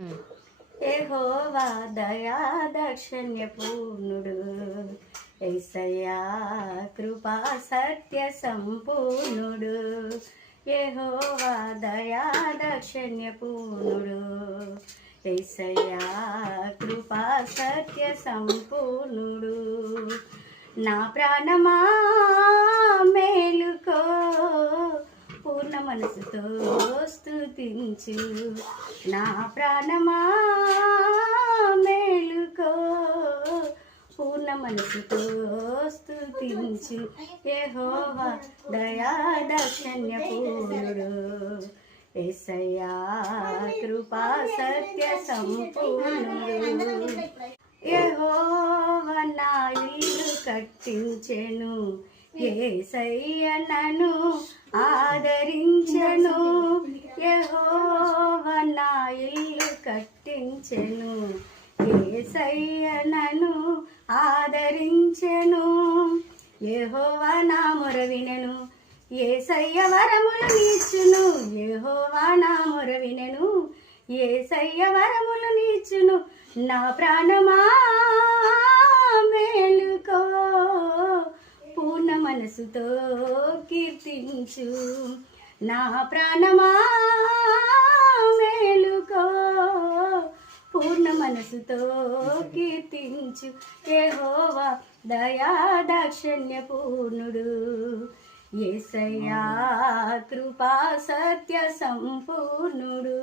యెహోవా దయా దాక్షిణ్య పూర్ణుడు, యేసయ్యా కృపా సత్య సంపూర్ణుడు. యెహోవా దయా దాక్షిణ్య పూర్ణుడు, యేసయ్యా కృపా సత్య సంపూర్ణుడు. నా ప్రాణమా మేలుకో, పూర్ణ మనసుతో స్తుతించు. నా ప్రాణమా మేలుకో, పూర్ణ మనసుతో స్తుతించు. యెహోవా దయా దాక్షిణ్య పూర్ణుడు, యేసయ్యా కృపా సత్య సంపూర్ణుడు. యెహోవా నా ఇల్లు కట్టించెను, యేసయ్య నన్ను ఆదరించెను. యెహోవా నా ఇల్లు కట్టించెను, యేసయ్య నన్ను ఆదరించెను. యెహోవా నా మొర వినెను, యేసయ్య వరములు నీచును. యెహోవా నా మొర వినెను, యేసయ్య వరములు నీచును. నా ప్రాణమా మేలుకో, పూర్ణ మనసుతో కీర్తించు. నా ప్రాణమా మేలుకో, పూర్ణ మనసుతో కీర్తించు. యెహోవా దయా దాక్షిణ్య పూర్ణుడు, యేసయ్యా కృపా సత్య సంపూర్ణుడు.